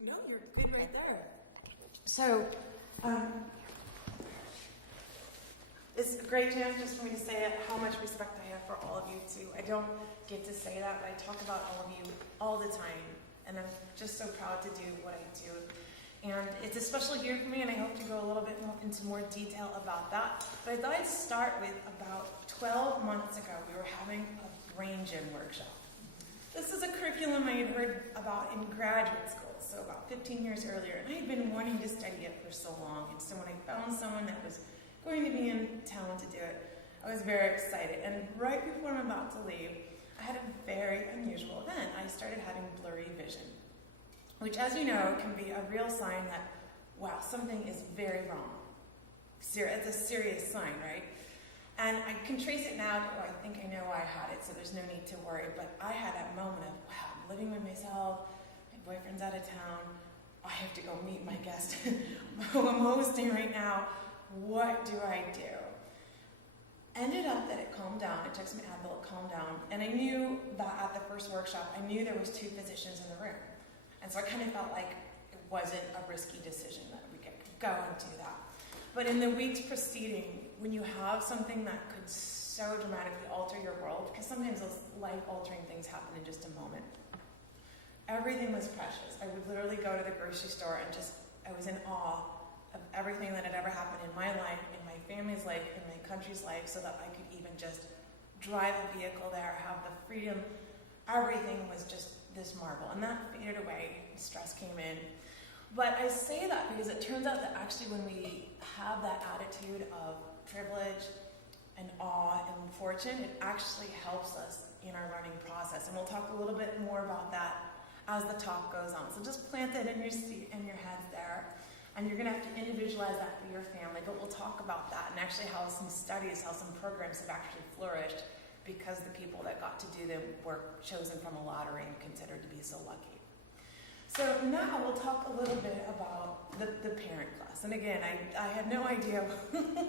No, you're good right there. So, it's a great chance just for me to say how much respect I have for all of you too. I don't get to say that, but I talk about all of you all the time, and I'm just so proud to do what I do. And it's a special year for me, and I hope to go a little bit more into more detail about that. But I thought I'd start with about 12 months ago, we were having a brain gym workshop. This is a curriculum I had heard about in graduate school, so about 15 years earlier, and I had been wanting to study it for so long. And so when I found someone that was going to be in town to do it, I was very excited. And right before I'm about to leave, I had a very unusual event. I started having blurry vision, which, as you know, can be a real sign that, wow, something is very wrong. It's a serious sign, right? And I can trace it now to, I think I know why I had it, so there's no need to worry. But I had that moment of, wow, I'm living with myself, my boyfriend's out of town, I have to go meet my guest who I'm hosting right now. What do I do? Ended up that it calmed down. I took some Advil, it calmed down. And I knew that at the first workshop, I knew there was 2 physicians in the room. And so I kind of felt like it wasn't a risky decision that we could go and do that. But in the weeks preceding, when you have something that could so dramatically alter your world, because sometimes those life-altering things happen in just a moment, everything was precious. I would literally go to the grocery store and I was in awe of everything that had ever happened in my life, in my family's life, in my country's life, so that I could even just drive a vehicle there, have the freedom. Everything was just this marvel. And that faded away. Stress came in. But I say that because it turns out that actually when we have that attitude of privilege and awe and fortune, it actually helps us in our learning process. And we'll talk a little bit more about that as the talk goes on. So just plant that in your heads there. And you're going to have to individualize that for your family. But we'll talk about that and actually how some studies, how some programs have actually flourished because the people that got to do them were chosen from a lottery and considered to be so lucky. So now we'll talk a little bit about the parent class. And again, I had no idea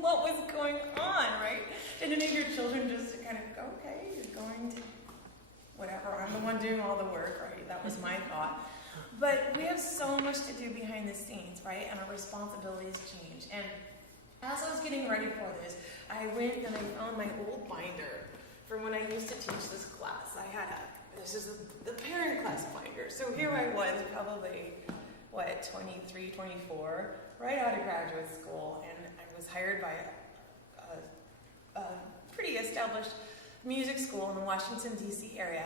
what was going on, right? Did any of your children just kind of go, okay, you're going to whatever, I'm the one doing all the work, right? That was my thought. But we have so much to do behind the scenes, right? And our responsibilities change. And as I was getting ready for this, I went and I found my old binder from when I used to teach this class. This is the parent class binder. So here I was, probably, 23, 24, right out of graduate school, and I was hired by a pretty established music school in the Washington, D.C. area.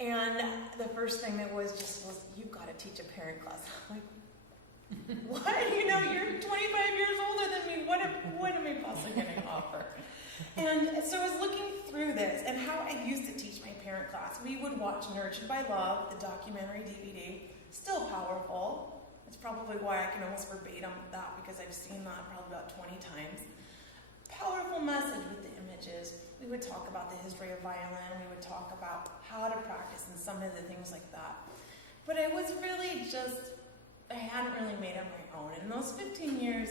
And the first thing that was you've got to teach a parent class. I'm like, what? You know, you're 25 years older than me. What am I possibly going to offer? And so I was looking through this and how I used to teach my parent class. We would watch Nurtured by Love, the documentary DVD, still powerful. It's probably why I can almost verbatim that because I've seen that probably about 20 times. Powerful message with the images. We would talk about the history of violin. We would talk about how to practice and some of the things like that. But it was really I hadn't really made it my own. And in those 15 years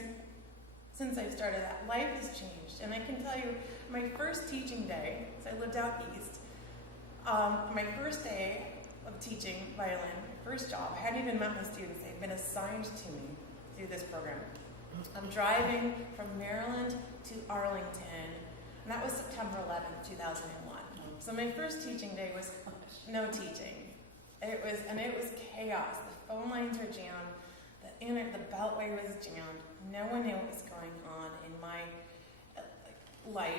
since I've started that, life has changed. And I can tell you, my first teaching day, so I lived out east, my first day of teaching violin, my first job, I hadn't even met my students. They'd been assigned to me through this program. I'm driving from Maryland to Arlington, and that was September 11th, 2001. So my first teaching day was no teaching. It was chaos. The phone lines were jammed. The beltway was jammed. No one knew what was going on in my life.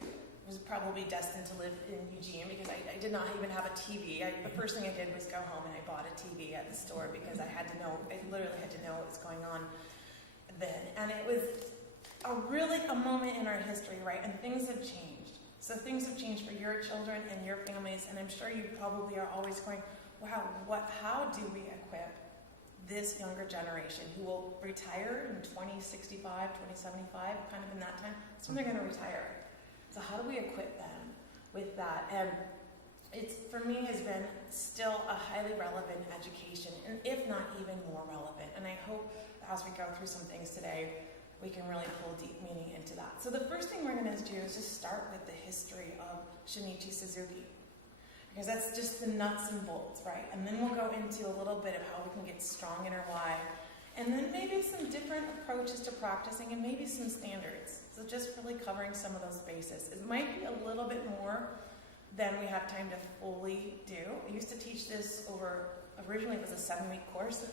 I was probably destined to live in Eugene because I did not even have a TV. The first thing I did was go home and I bought a TV at the store because I literally had to know what was going on then. And it was a moment in our history, right? And things have changed. So things have changed for your children and your families, and I'm sure you probably are always going, wow, how do we equip this younger generation who will retire in 2065, 2075, kind of in that time? That's when they're going to retire. So how do we equip them with that? And it's, for me, has been still a highly relevant education, and if not even more relevant. And I hope as we go through some things today, we can really pull deep meaning into that. So the first thing we're going to do is just start with the history of Shinichi Suzuki. because that's just the nuts and bolts, right? And then we'll go into a little bit of how we can get strong in our why, and then maybe some different approaches to practicing and maybe some standards. So just really covering some of those bases. It might be a little bit more than we have time to fully do. I used to teach this over, originally it was a 7-week course,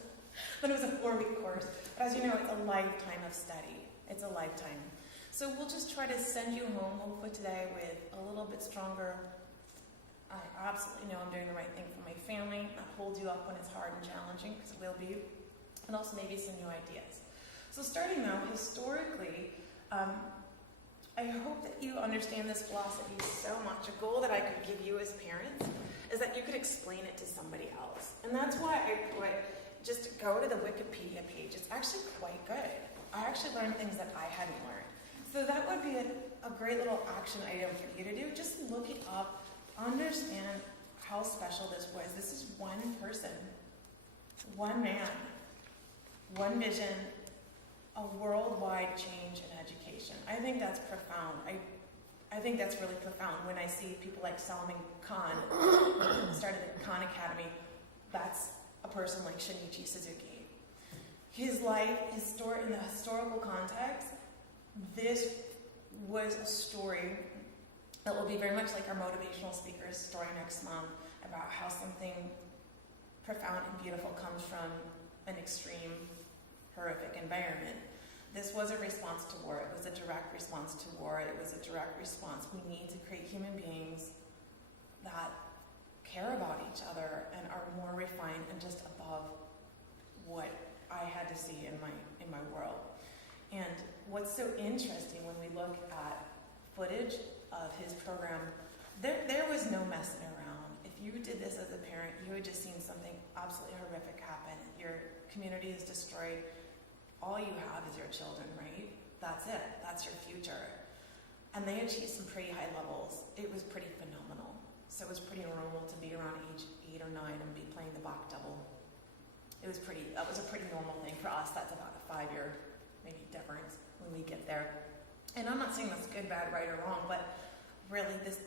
then it was a 4-week course. But as you know, it's a lifetime of study. It's a lifetime. So we'll just try to send you home, hopefully today, with a little bit stronger. I absolutely know I'm doing the right thing for my family. Not hold you up when it's hard and challenging, because it will be. And also maybe some new ideas. So starting now, historically, I hope that you understand this philosophy so much. A goal that I could give you as parents is that you could explain it to somebody else. And that's why I put, just go to the Wikipedia page. It's actually quite good. I actually learned things that I hadn't learned. So that would be a great little action item for you to do. Just look it up, understand how special this was. This is one person, one man, one vision, a worldwide change in education. I think that's profound. I think that's really profound when I see people like Salman Khan, who started the Khan Academy. That's a person like Shinichi Suzuki. His life, in the historical context, this was a story that will be very much like our motivational speaker's story next month about how something profound and beautiful comes from an extreme, horrific environment. This was a response to war. It was a direct response to war. It was a direct response. We need to create human beings that care about each other and are more refined and just above what I had to see in my world. And what's so interesting when we look at footage of his program, there was no messing around. If you did this as a parent, you had just seen something absolutely horrific happen. Your community is destroyed. All you have is your children, right? That's it. That's your future. And they achieved some pretty high levels. It was pretty phenomenal. So it was pretty normal to be around age 8 or 9 and be playing the Bach double. That was a pretty normal thing for us. That's about a 5-year maybe difference when we get there. And I'm not saying that's good, bad, right, or wrong, but really this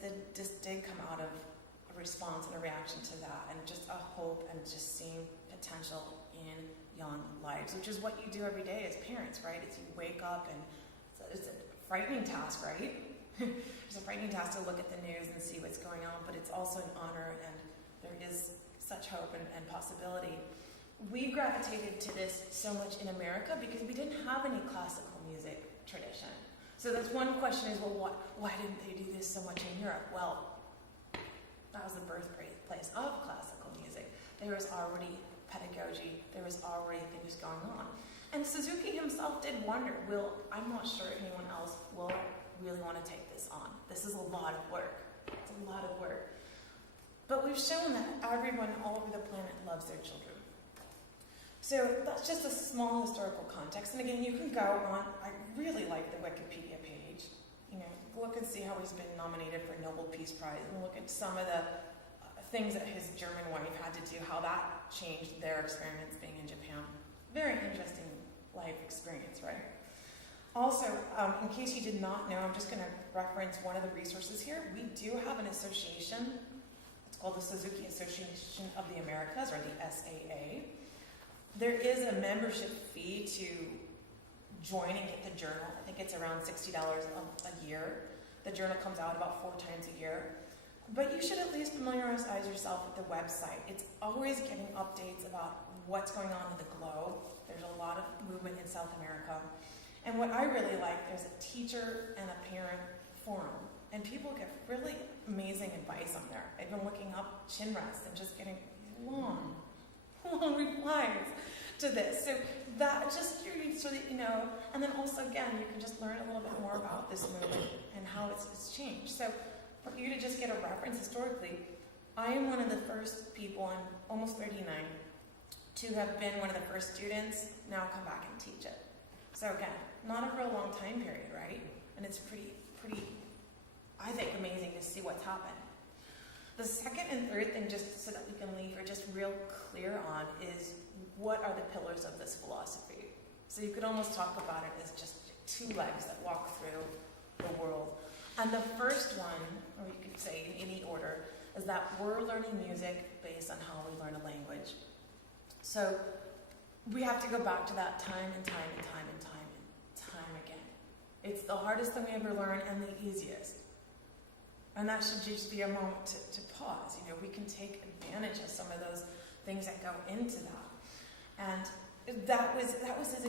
did come out of a response and a reaction to that, and just a hope and just seeing potential in young lives, which is what you do every day as parents, right? It's you wake up and it's a frightening task, right? It's a frightening task to look at the news and see what's going on, but it's also an honor, and there is such hope and possibility. We gravitated to this so much in America because we didn't have any classical music tradition. So that's one question is, well, why didn't they do this so much in Europe? Well, that was the birthplace of classical music. There was already pedagogy, there was already things going on. And Suzuki himself did wonder, I'm not sure anyone else will really want to take this on. This is a lot of work. It's a lot of work. But we've shown that everyone all over the planet loves their children. So that's just a small historical context. And again, you can go on, I really like the Wikipedia page. Look and see how he's been nominated for Nobel Peace Prize, and look at some of the things that his German wife had to do, how that changed their experience being in Japan. Very interesting life experience, right? Also, in case you did not know, I'm just going to reference one of the resources here. We do have an association. It's called the Suzuki Association of the Americas, or the SAA. There is a membership fee to join and get the journal. I think it's around $60 a year. The journal comes out about 4 times a year. But you should at least familiarize yourself with the website. It's always giving updates about what's going on in the globe. There's a lot of movement in South America. And what I really like, there's a teacher and a parent forum. And people get really amazing advice on there. I've been looking up chin rest and just getting long replies to this. So that just so that you know, and then also again, you can just learn a little bit more about this movement and how it's changed. So for you to just get a reference historically, I am one of the first people, I'm almost 39, to have been one of the first students, now come back and teach it. So again, not a real long time period, right? And it's pretty, I think, amazing to see what's happened. The second and third thing, just so that we can leave or just real clear on, is what are the pillars of this philosophy? So you could almost talk about it as just 2 legs that walk through the world. And the first one, or you could say in any order, is that we're learning music based on how we learn a language. So we have to go back to that time and time and time and time and time again. It's the hardest thing we ever learn and the easiest. And that should just be a moment to pause. You know, we can take advantage of some of those things that go into that. And that was his